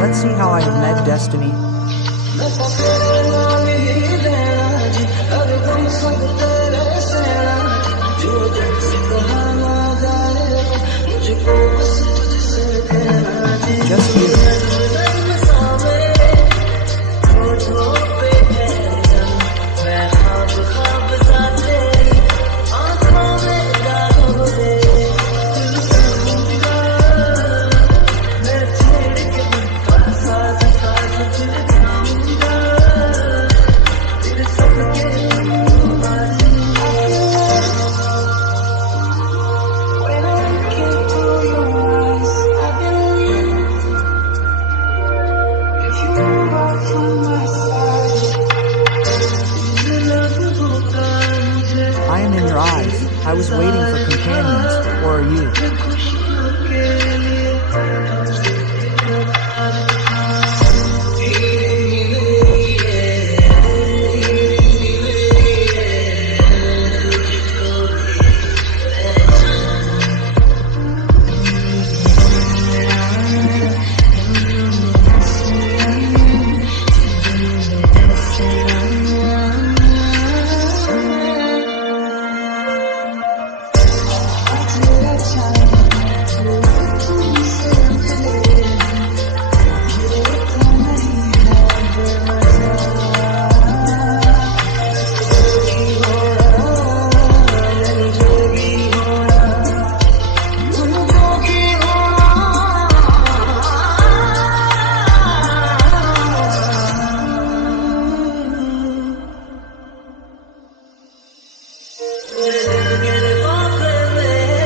Let's see how I have met destiny. Just you. I am in your eyes. I was waiting for companions, or are you?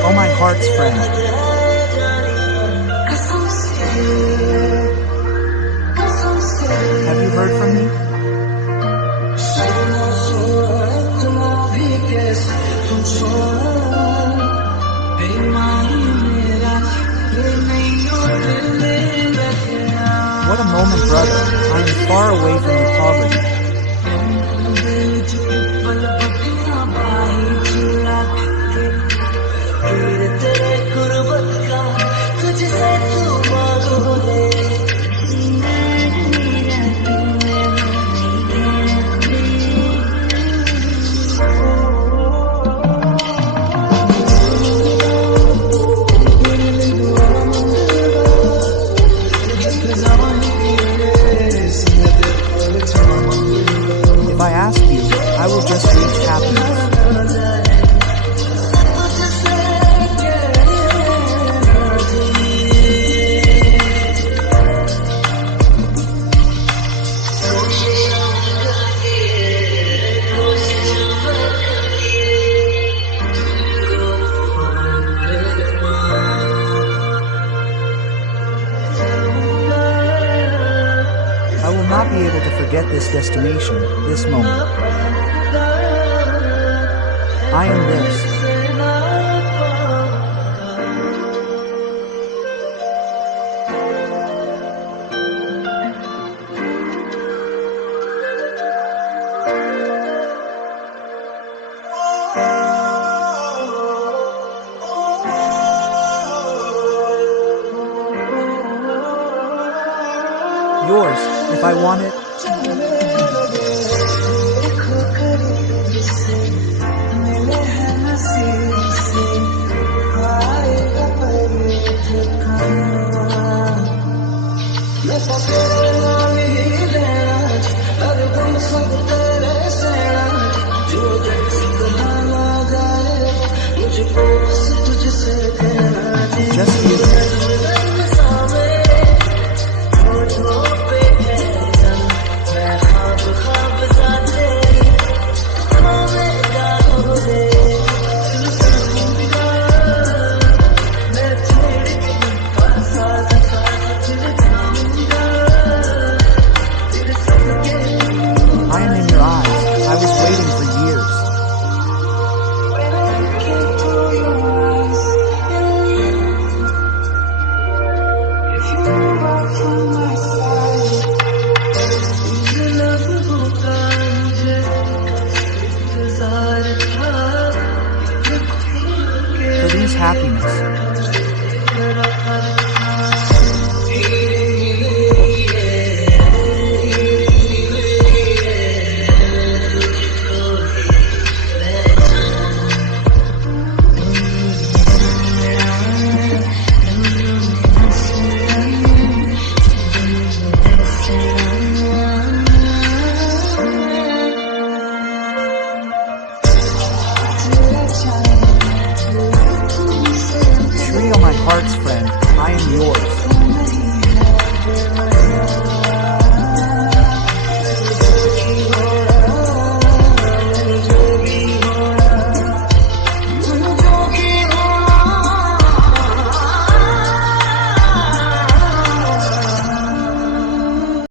Oh, my heart's friend. Have you heard from me? What a moment, brother. I am far away from your poverty. If I ask you, I will just reach happiness. I will not be able to forget this destination, this moment. I am this. Yours, if I want it.